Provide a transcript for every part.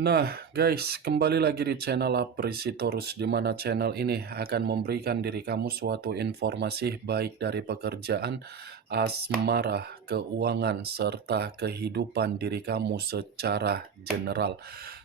Nah, guys, kembali lagi di channel Apresitorus, di mana channel ini akan memberikan diri kamu suatu informasi baik dari pekerjaan, asmara, keuangan, serta kehidupan diri kamu secara general.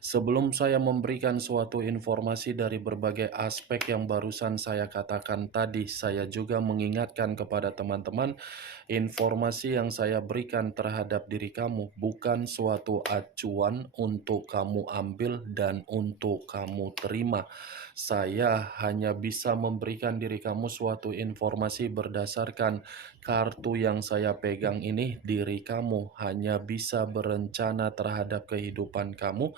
Sebelum saya memberikan suatu informasi dari berbagai aspek yang barusan saya katakan tadi, saya juga mengingatkan kepada teman-teman, informasi yang saya berikan terhadap diri kamu bukan suatu acuan untuk kamu ambil dan untuk kamu terima. Saya hanya bisa memberikan diri kamu suatu informasi berdasarkan kartu yang saya pegang ini. Diri kamu hanya bisa berencana terhadap kehidupan kamu,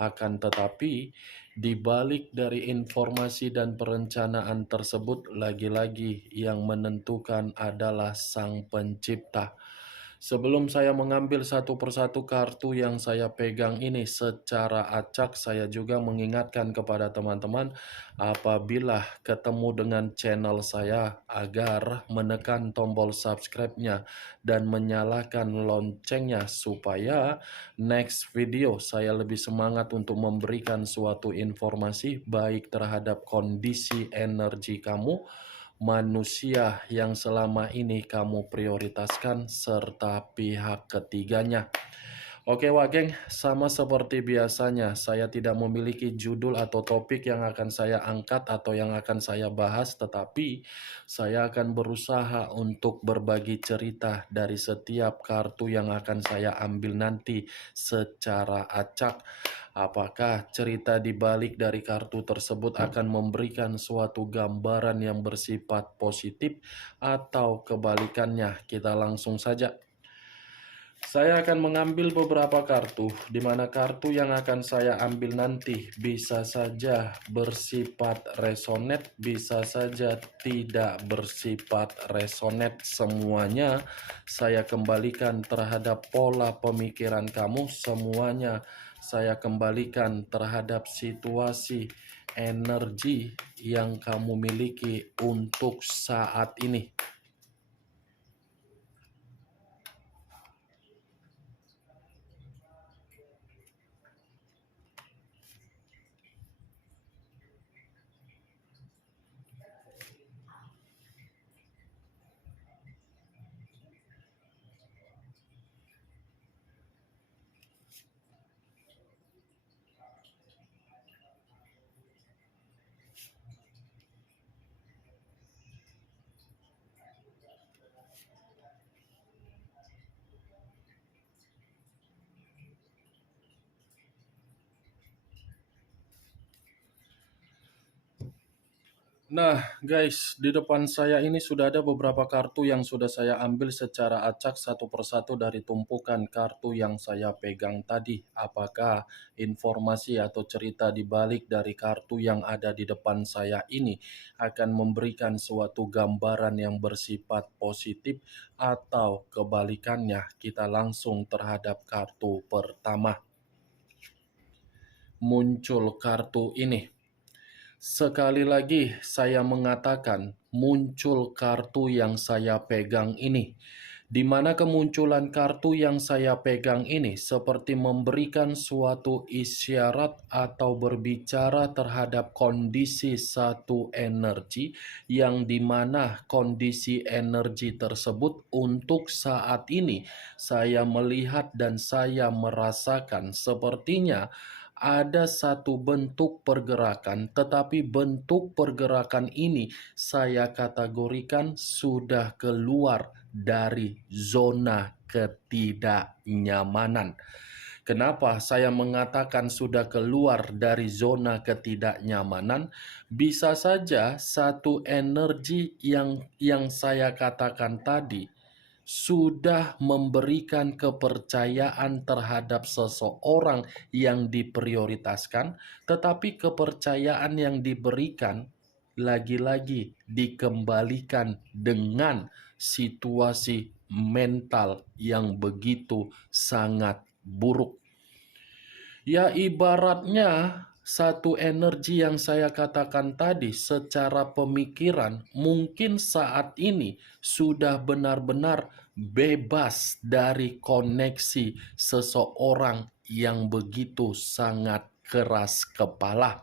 akan tetapi di balik dari informasi dan perencanaan tersebut, lagi-lagi yang menentukan adalah Sang Pencipta. Sebelum saya mengambil satu persatu kartu yang saya pegang ini secara acak, saya juga mengingatkan kepada teman-teman apabila ketemu dengan channel saya agar menekan tombol subscribe-nya dan menyalakan loncengnya supaya next video saya lebih semangat untuk memberikan suatu informasi baik terhadap kondisi energi kamu, manusia yang selama ini kamu prioritaskan, serta pihak ketiganya. Oke Wak Geng, sama seperti biasanya, saya tidak memiliki judul atau topik yang akan saya angkat atau yang akan saya bahas, tetapi saya akan berusaha untuk berbagi cerita dari setiap kartu yang akan saya ambil nanti secara acak. Apakah cerita di balik dari kartu tersebut akan memberikan suatu gambaran yang bersifat positif atau kebalikannya? Kita langsung saja. Saya akan mengambil beberapa kartu, di mana kartu yang akan saya ambil nanti bisa saja bersifat resonate, bisa saja tidak bersifat resonate. Semuanya saya kembalikan terhadap pola pemikiran kamu, semuanya saya kembalikan terhadap situasi energi yang kamu miliki untuk saat ini. Nah, guys, di depan saya ini sudah ada beberapa kartu yang sudah saya ambil secara acak satu persatu dari tumpukan kartu yang saya pegang tadi. Apakah informasi atau cerita di balik dari kartu yang ada di depan saya ini akan memberikan suatu gambaran yang bersifat positif atau kebalikannya? Kita langsung terhadap kartu pertama. Muncul kartu ini. Sekali lagi saya mengatakan muncul kartu yang saya pegang ini, di mana kemunculan kartu yang saya pegang ini seperti memberikan suatu isyarat atau berbicara terhadap kondisi satu energi, yang dimana kondisi energi tersebut untuk saat ini saya melihat dan saya merasakan sepertinya ada satu bentuk pergerakan, tetapi bentuk pergerakan ini saya kategorikan sudah keluar dari zona ketidaknyamanan. Kenapa saya mengatakan sudah keluar dari zona ketidaknyamanan? Bisa saja satu energi yang saya katakan tadi sudah memberikan kepercayaan terhadap seseorang yang diprioritaskan, tetapi kepercayaan yang diberikan lagi-lagi dikembalikan dengan situasi mental yang begitu sangat buruk. Ya, ibaratnya satu energi yang saya katakan tadi secara pemikiran mungkin saat ini sudah benar-benar bebas dari koneksi seseorang yang begitu sangat keras kepala.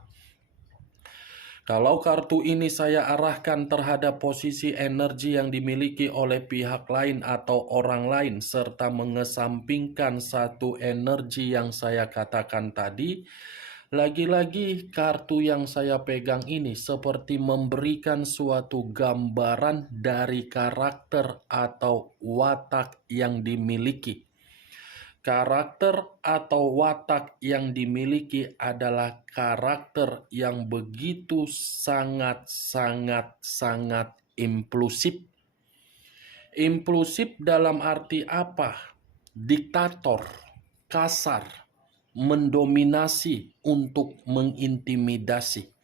Kalau kartu ini saya arahkan terhadap posisi energi yang dimiliki oleh pihak lain atau orang lain, serta mengesampingkan satu energi yang saya katakan tadi, lagi-lagi kartu yang saya pegang ini seperti memberikan suatu gambaran dari karakter atau watak yang dimiliki. Karakter atau watak yang dimiliki adalah karakter yang begitu sangat impulsif. Impulsif dalam arti apa? Diktator, kasar, mendominasi untuk mengintimidasi.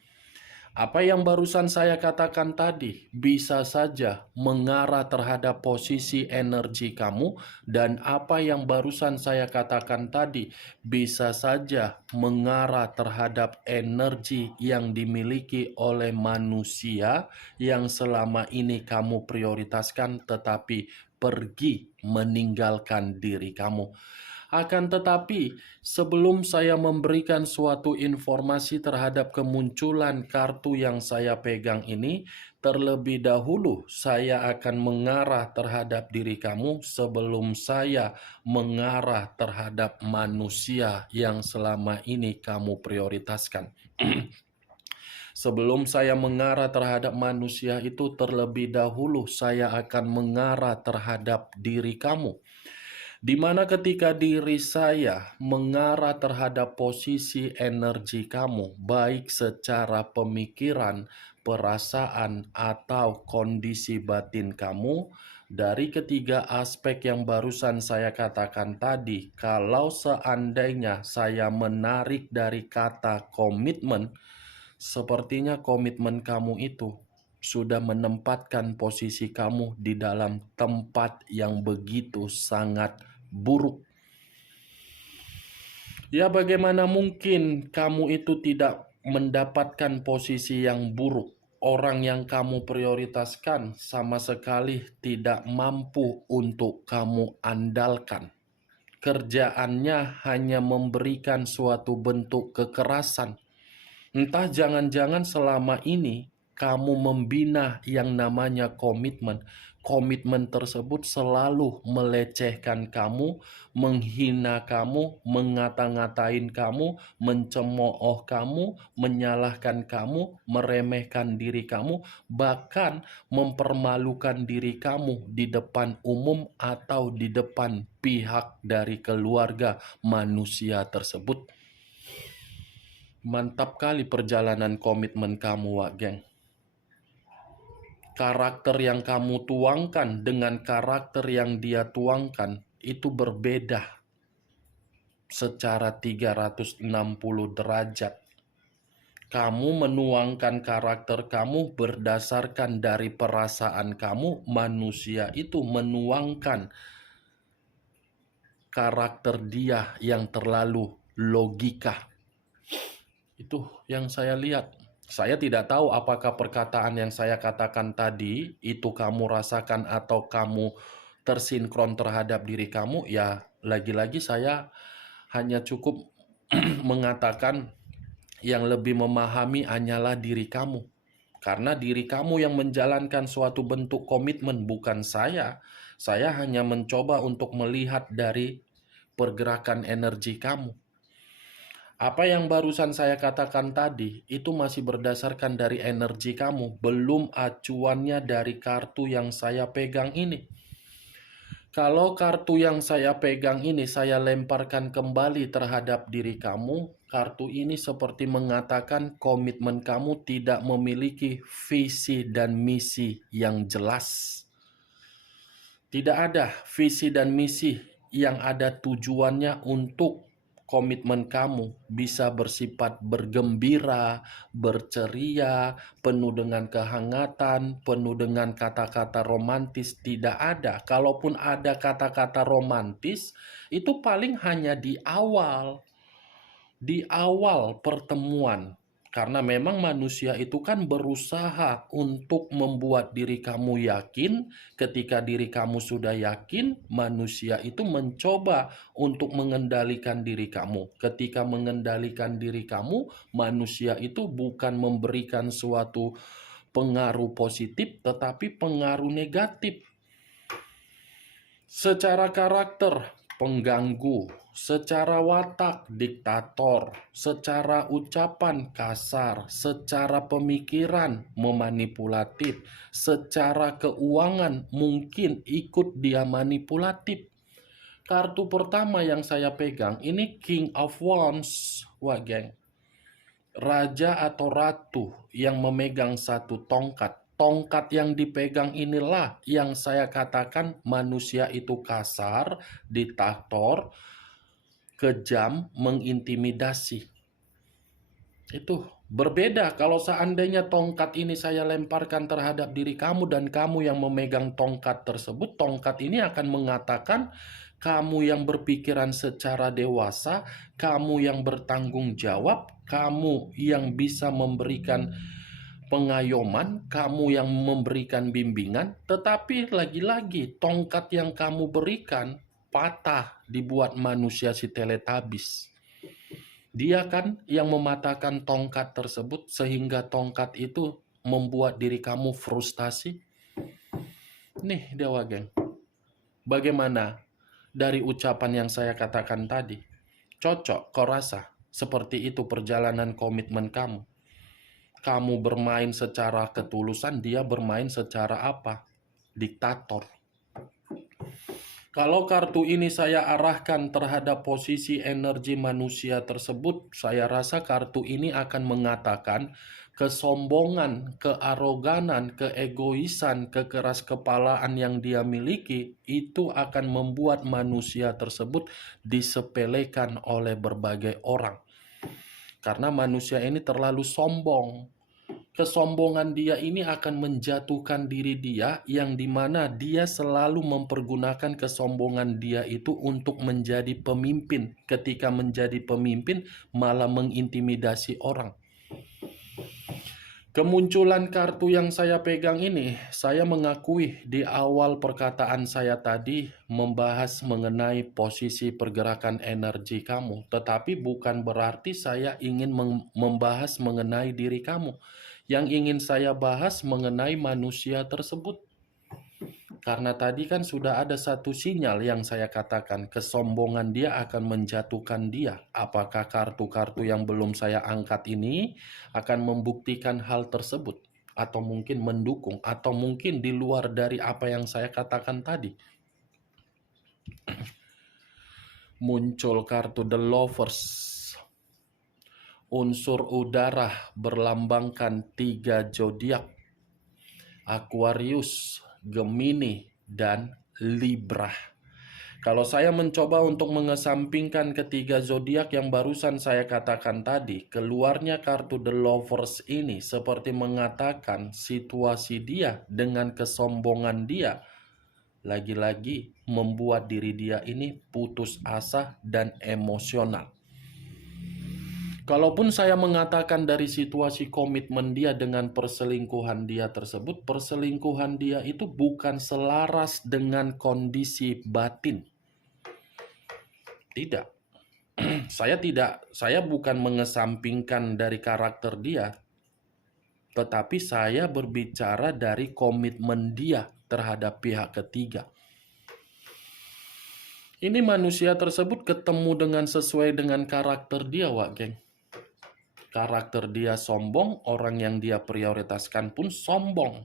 Apa yang barusan saya katakan tadi bisa saja mengarah terhadap posisi energi kamu, dan apa yang barusan saya katakan tadi bisa saja mengarah terhadap energi yang dimiliki oleh manusia yang selama ini kamu prioritaskan tetapi pergi meninggalkan diri kamu. Akan tetapi, sebelum saya memberikan suatu informasi terhadap kemunculan kartu yang saya pegang ini, terlebih dahulu saya akan mengarah terhadap diri kamu sebelum saya mengarah terhadap manusia yang selama ini kamu prioritaskan. Sebelum saya mengarah terhadap manusia itu, terlebih dahulu saya akan mengarah terhadap diri kamu. Di mana ketika diri saya mengarah terhadap posisi energi kamu, baik secara pemikiran, perasaan, atau kondisi batin kamu, dari ketiga aspek yang barusan saya katakan tadi, kalau seandainya saya menarik dari kata komitmen, sepertinya komitmen kamu itu sudah menempatkan posisi kamu di dalam tempat yang begitu sangat buruk. Ya, bagaimana mungkin kamu itu tidak mendapatkan posisi yang buruk? Orang yang kamu prioritaskan sama sekali tidak mampu untuk kamu andalkan. Kerjaannya hanya memberikan suatu bentuk kekerasan. Entah jangan-jangan selama ini kamu membina yang namanya komitmen. Komitmen tersebut selalu melecehkan kamu, menghina kamu, mengata-ngatain kamu, mencemooh kamu, menyalahkan kamu, meremehkan diri kamu, bahkan mempermalukan diri kamu di depan umum atau di depan pihak dari keluarga manusia tersebut. Mantap kali perjalanan komitmen kamu, Wak Geng. Karakter yang kamu tuangkan dengan karakter yang dia tuangkan itu berbeda secara 360 derajat. Kamu menuangkan karakter kamu berdasarkan dari perasaan kamu, manusia itu menuangkan karakter dia yang terlalu logika. Itu yang saya lihat. Saya tidak tahu apakah perkataan yang saya katakan tadi itu kamu rasakan atau kamu tersinkron terhadap diri kamu. Ya, lagi-lagi saya hanya cukup mengatakan yang lebih memahami hanyalah diri kamu. Karena diri kamu yang menjalankan suatu bentuk komitmen, bukan saya. Saya hanya mencoba untuk melihat dari pergerakan energi kamu. Apa yang barusan saya katakan tadi, itu masih berdasarkan dari energi kamu, belum acuannya dari kartu yang saya pegang ini. Kalau kartu yang saya pegang ini saya lemparkan kembali terhadap diri kamu, kartu ini seperti mengatakan komitmen kamu tidak memiliki visi dan misi yang jelas. Tidak ada visi dan misi yang ada tujuannya untuk komitmen kamu bisa bersifat bergembira, berceria, penuh dengan kehangatan, penuh dengan kata-kata romantis. Tidak ada. Kalaupun ada kata-kata romantis, itu paling hanya di awal. di awal pertemuan. Karena memang manusia itu kan berusaha untuk membuat diri kamu yakin. Ketika diri kamu sudah yakin, manusia itu mencoba untuk mengendalikan diri kamu. Ketika mengendalikan diri kamu, manusia itu bukan memberikan suatu pengaruh positif, tetapi pengaruh negatif. Secara karakter, pengganggu. Secara watak, diktator. Secara ucapan, kasar. Secara pemikiran, memanipulatif. Secara keuangan, mungkin ikut dia manipulatif. Kartu pertama yang saya pegang, ini King of Wands. Wah, geng. Raja atau ratu yang memegang satu tongkat. Tongkat yang dipegang inilah yang saya katakan manusia itu kasar, diktator, kejam, mengintimidasi. Itu berbeda kalau seandainya tongkat ini saya lemparkan terhadap diri kamu dan kamu yang memegang tongkat tersebut, tongkat ini akan mengatakan kamu yang berpikiran secara dewasa, kamu yang bertanggung jawab, kamu yang bisa memberikan pengayoman, kamu yang memberikan bimbingan, tetapi lagi-lagi tongkat yang kamu berikan patah dibuat manusia si teletabis. Dia kan yang mematahkan tongkat tersebut sehingga tongkat itu membuat diri kamu frustasi. Nih Dewa Geng, bagaimana dari ucapan yang saya katakan tadi? Cocok kau rasa seperti itu perjalanan komitmen kamu? Kamu bermain secara ketulusan, dia bermain secara apa? Diktator. Kalau kartu ini saya arahkan terhadap posisi energi manusia tersebut, saya rasa kartu ini akan mengatakan kesombongan, kearoganan, keegoisan, kekeraskepalaan yang dia miliki itu akan membuat manusia tersebut disepelekan oleh berbagai orang. Karena manusia ini terlalu sombong. Kesombongan dia ini akan menjatuhkan diri dia, yang dimana dia selalu mempergunakan kesombongan dia itu untuk menjadi pemimpin. Ketika menjadi pemimpin malah mengintimidasi orang. Kemunculan kartu yang saya pegang ini, saya mengakui di awal perkataan saya tadi membahas mengenai posisi pergerakan energi kamu. Tetapi bukan berarti saya ingin membahas mengenai diri kamu. Yang ingin saya bahas mengenai manusia tersebut. Karena tadi kan sudah ada satu sinyal yang saya katakan, kesombongan dia akan menjatuhkan dia. Apakah kartu-kartu yang belum saya angkat ini akan membuktikan hal tersebut? Atau mungkin mendukung, atau mungkin di luar dari apa yang saya katakan tadi. Muncul kartu The Lovers. Unsur udara berlambangkan 3 zodiak, Aquarius, Gemini, dan Libra. Kalau saya mencoba untuk mengesampingkan ketiga zodiak yang barusan saya katakan tadi, keluarnya kartu The Lovers ini seperti mengatakan situasi dia dengan kesombongan dia lagi-lagi membuat diri dia ini putus asa dan emosional. Kalaupun saya mengatakan dari situasi komitmen dia dengan perselingkuhan dia tersebut, perselingkuhan dia itu bukan selaras dengan kondisi batin. Tidak. Saya bukan mengesampingkan dari karakter dia, tetapi saya berbicara dari komitmen dia terhadap pihak ketiga. Ini manusia tersebut ketemu dengan sesuai dengan karakter dia, Wak Geng. Karakter dia sombong, orang yang dia prioritaskan pun sombong.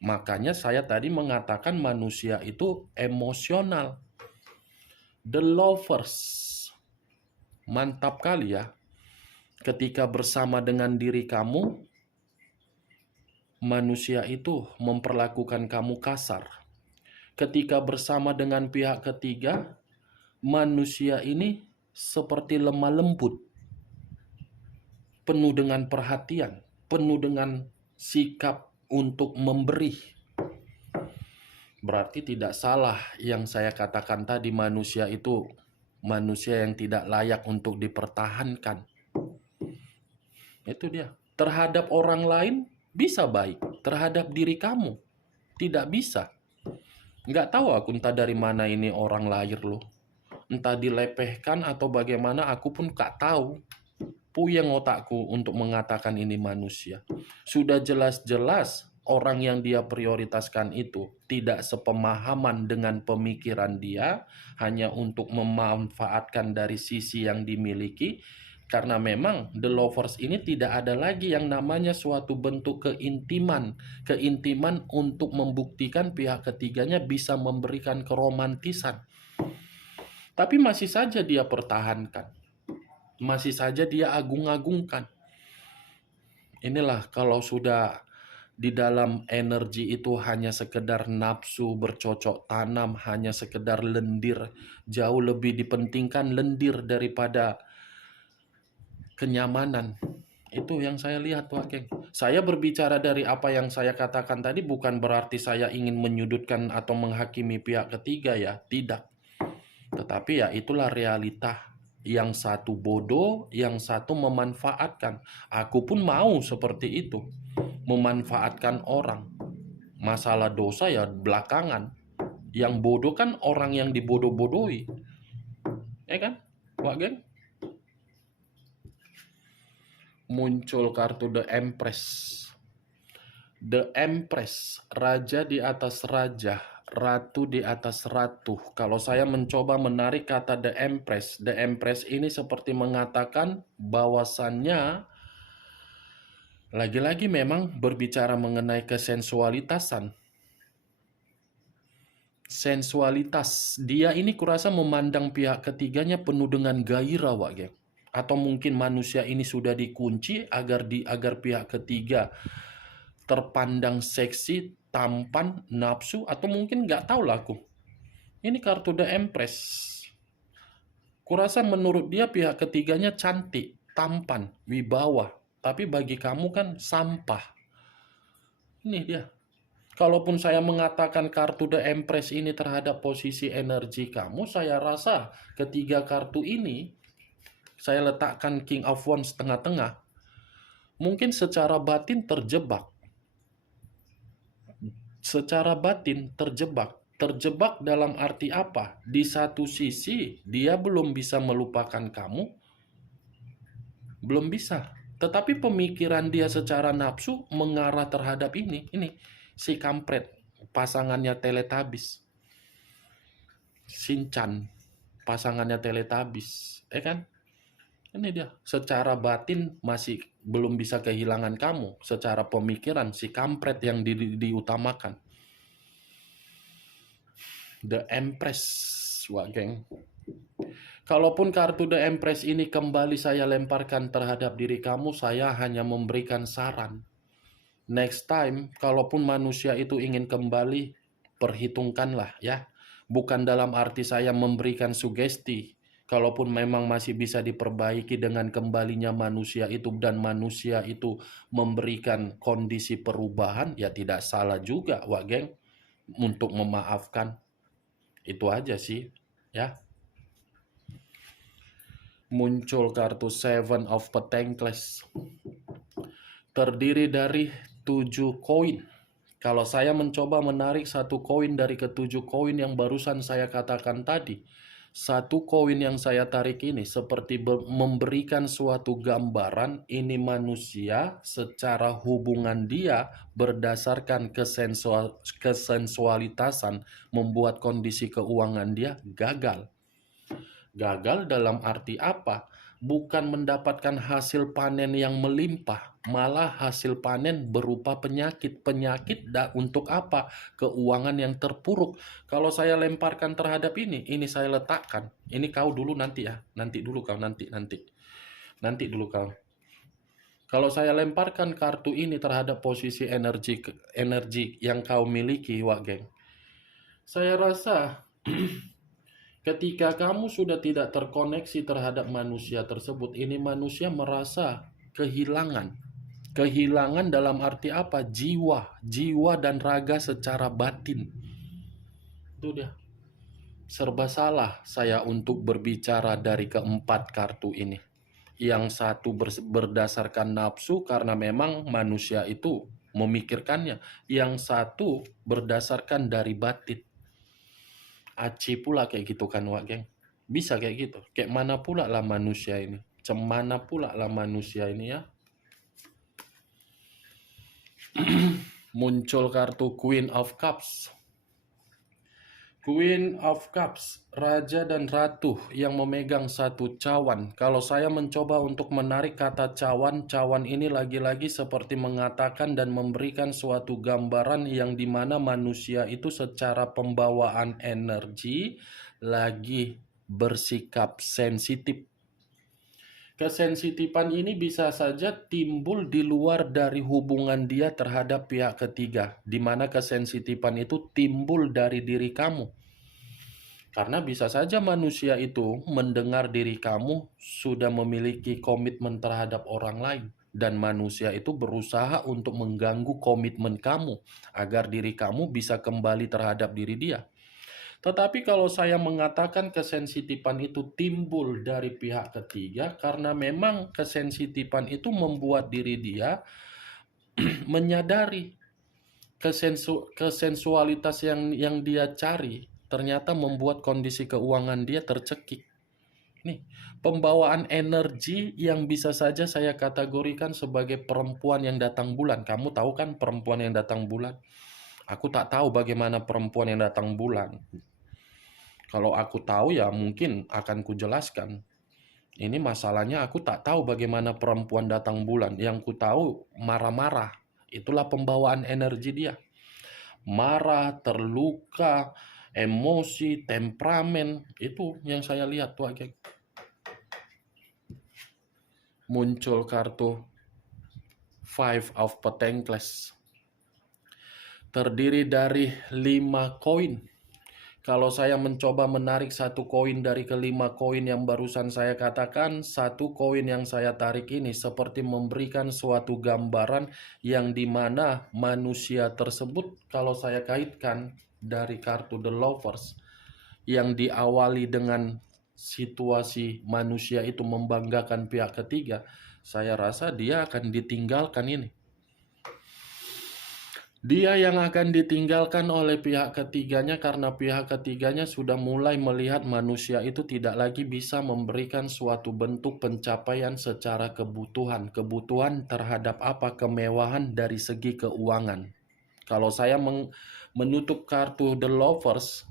Makanya saya tadi mengatakan manusia itu emosional. The Lovers. Mantap kali ya. Ketika bersama dengan diri kamu, manusia itu memperlakukan kamu kasar. Ketika bersama dengan pihak ketiga, manusia ini seperti lemah lembut. Penuh dengan perhatian, penuh dengan sikap untuk memberi. Berarti tidak salah yang saya katakan tadi, manusia itu manusia yang tidak layak untuk dipertahankan. Itu dia. Terhadap orang lain bisa baik, terhadap diri kamu tidak bisa. Nggak tahu aku entah dari mana ini orang lahir loh. Entah dilepehkan atau bagaimana, aku pun nggak tahu. Puyeng otakku untuk mengatakan ini manusia. Sudah jelas-jelas orang yang dia prioritaskan itu tidak sepemahaman dengan pemikiran dia, hanya untuk memanfaatkan dari sisi yang dimiliki. Karena memang The Lovers ini tidak ada lagi yang namanya suatu bentuk keintiman. Keintiman untuk membuktikan pihak ketiganya bisa memberikan keromantisan. Tapi masih saja dia pertahankan. Masih saja dia agung-agungkan. Inilah kalau sudah di dalam energi itu hanya sekedar nafsu bercocok tanam, hanya sekedar lendir. Jauh lebih dipentingkan lendir daripada kenyamanan. Itu yang saya lihat, Wak Geng. Saya berbicara dari apa yang saya katakan tadi bukan berarti saya ingin menyudutkan atau menghakimi pihak ketiga ya, tidak. Tetapi ya itulah realita. Yang satu bodoh, yang satu memanfaatkan. Aku pun mau seperti itu. Memanfaatkan orang. Masalah dosa ya belakangan. Yang bodoh kan orang yang dibodoh-bodohi. Ya kan, Wak Geng? Muncul kartu The Empress. The Empress, raja di atas raja, ratu di atas ratu. Kalau saya mencoba menarik kata The Empress ini seperti mengatakan bahwasannya lagi-lagi memang berbicara mengenai kesensualitasan. Sensualitas. Dia ini kurasa memandang pihak ketiganya penuh dengan gairah, Wak Geng. Atau mungkin manusia ini sudah dikunci agar pihak ketiga terpandang seksi, tampan, nafsu, atau mungkin nggak tahu lah aku. Ini kartu The Empress. Kurasa menurut dia pihak ketiganya cantik, tampan, wibawa. Tapi bagi kamu kan sampah. Ini dia. Kalaupun saya mengatakan kartu The Empress ini terhadap posisi energi kamu, saya rasa ketiga kartu ini, saya letakkan King of Wands tengah-tengah, mungkin secara batin terjebak. Secara batin terjebak. Terjebak dalam arti apa? Di satu sisi, dia belum bisa melupakan kamu. Belum bisa. Tetapi pemikiran dia secara nafsu mengarah terhadap ini. Ini, si kampret, pasangannya Teletubbies. Shinchan, pasangannya Teletubbies. Kan? Ini dia. Secara batin masih belum bisa kehilangan kamu. Secara pemikiran, si kampret yang diutamakan. The Empress, Wak Geng. Kalaupun kartu The Empress ini kembali saya lemparkan terhadap diri kamu, saya hanya memberikan saran. Next time, kalaupun manusia itu ingin kembali, perhitungkanlah ya. Bukan dalam arti saya memberikan sugesti. Kalaupun memang masih bisa diperbaiki dengan kembalinya manusia itu dan manusia itu memberikan kondisi perubahan, ya tidak salah juga, Wak Geng, untuk memaafkan. Itu aja sih, ya. Muncul kartu Seven of Pentacles. Terdiri dari 7 koin. Kalau saya mencoba menarik satu koin dari ketujuh koin yang barusan saya katakan tadi, satu koin yang saya tarik ini seperti memberikan suatu gambaran ini manusia secara hubungan dia berdasarkan kesensualitasan membuat kondisi keuangan dia gagal. Gagal dalam arti apa? Bukan mendapatkan hasil panen yang melimpah, malah hasil panen berupa penyakit. Penyakit untuk apa? Keuangan yang terpuruk. Kalau saya lemparkan terhadap ini saya letakkan. Ini kau dulu nanti ya. Nanti dulu kau, nanti. Nanti dulu kau. Kalau saya lemparkan kartu ini terhadap posisi energi yang kau miliki, Wak Geng, saya rasa ketika kamu sudah tidak terkoneksi terhadap manusia tersebut, ini manusia merasa kehilangan. Kehilangan dalam arti apa? Jiwa dan raga secara batin. Itu dia. serba salah saya untuk berbicara dari keempat kartu ini. Yang satu berdasarkan nafsu karena memang manusia itu memikirkannya. Yang satu berdasarkan dari batin. Aci pula kayak gitu kan, Wak Geng. Bisa kayak gitu. Kayak mana pula lah manusia ini. Cemana pula lah manusia ini ya. Muncul kartu Queen of Cups. Queen of Cups, Raja dan Ratu yang memegang satu cawan. Kalau saya mencoba untuk menarik kata cawan, cawan ini lagi-lagi seperti mengatakan dan memberikan suatu gambaran yang dimana manusia itu secara pembawaan energi lagi bersikap sensitif. Kesensitifan ini bisa saja timbul di luar dari hubungan dia terhadap pihak ketiga, di mana kesensitifan itu timbul dari diri kamu. Karena bisa saja manusia itu mendengar diri kamu sudah memiliki komitmen terhadap orang lain. Dan manusia itu berusaha untuk mengganggu komitmen kamu agar diri kamu bisa kembali terhadap diri dia. Tetapi kalau saya mengatakan kesensitifan itu timbul dari pihak ketiga karena memang kesensitifan itu membuat diri dia menyadari kesensualitas yang dia cari ternyata membuat kondisi keuangan dia tercekik. Nih, pembawaan energi yang bisa saja saya kategorikan sebagai perempuan yang datang bulan. Kamu tahu kan perempuan yang datang bulan? Aku tak tahu bagaimana perempuan yang datang bulan. Kalau aku tahu ya mungkin akan kujelaskan. Ini masalahnya aku tak tahu bagaimana perempuan datang bulan. Yang ku tahu marah-marah. Itulah pembawaan energi dia. Marah, terluka, emosi, temperamen, itu yang saya lihat tuh agak. Muncul kartu Five of Pentacles. Terdiri dari 5 koin. Kalau saya mencoba menarik satu koin dari kelima koin yang barusan saya katakan, satu koin yang saya tarik ini seperti memberikan suatu gambaran yang dimana manusia tersebut, kalau saya kaitkan dari kartu The Lovers, yang diawali dengan situasi manusia itu membanggakan pihak ketiga, saya rasa dia akan ditinggalkan ini. Dia yang akan ditinggalkan oleh pihak ketiganya karena pihak ketiganya sudah mulai melihat manusia itu tidak lagi bisa memberikan suatu bentuk pencapaian secara kebutuhan. Kebutuhan terhadap apa? Kemewahan dari segi keuangan. Kalau saya menutup kartu The Lovers,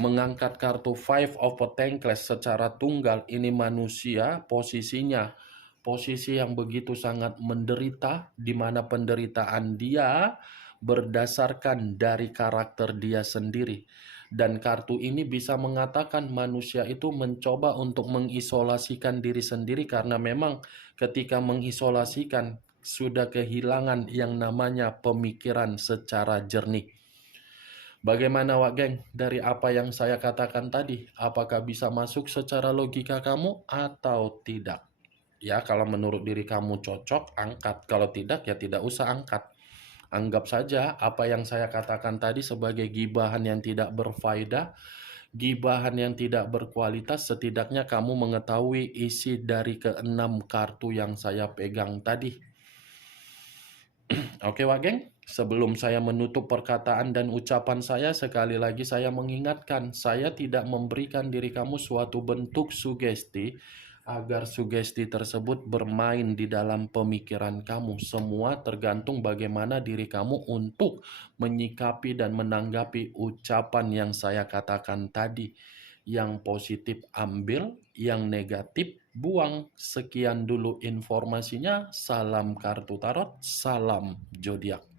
mengangkat kartu Five of Pentacles secara tunggal, ini manusia posisinya posisi yang begitu sangat menderita, di mana penderitaan dia berdasarkan dari karakter dia sendiri. Dan kartu ini bisa mengatakan manusia itu mencoba untuk mengisolasikan diri sendiri karena memang ketika mengisolasikan sudah kehilangan yang namanya pemikiran secara jernih. Bagaimana Wak Geng dari apa yang saya katakan tadi? Apakah bisa masuk secara logika kamu atau tidak? Ya, kalau menurut diri kamu cocok, angkat. Kalau tidak, ya tidak usah angkat. Anggap saja apa yang saya katakan tadi sebagai gibahan yang tidak berfaedah, gibahan yang tidak berkualitas. Setidaknya kamu mengetahui isi dari keenam kartu yang saya pegang tadi. Oke, Wak Geng, sebelum saya menutup perkataan dan ucapan saya, sekali lagi saya mengingatkan, saya tidak memberikan diri kamu suatu bentuk sugesti agar sugesti tersebut bermain di dalam pemikiran kamu. Semua tergantung bagaimana diri kamu untuk menyikapi dan menanggapi ucapan yang saya katakan tadi. Yang positif ambil, yang negatif buang. Sekian dulu informasinya. Salam kartu tarot, salam zodiak.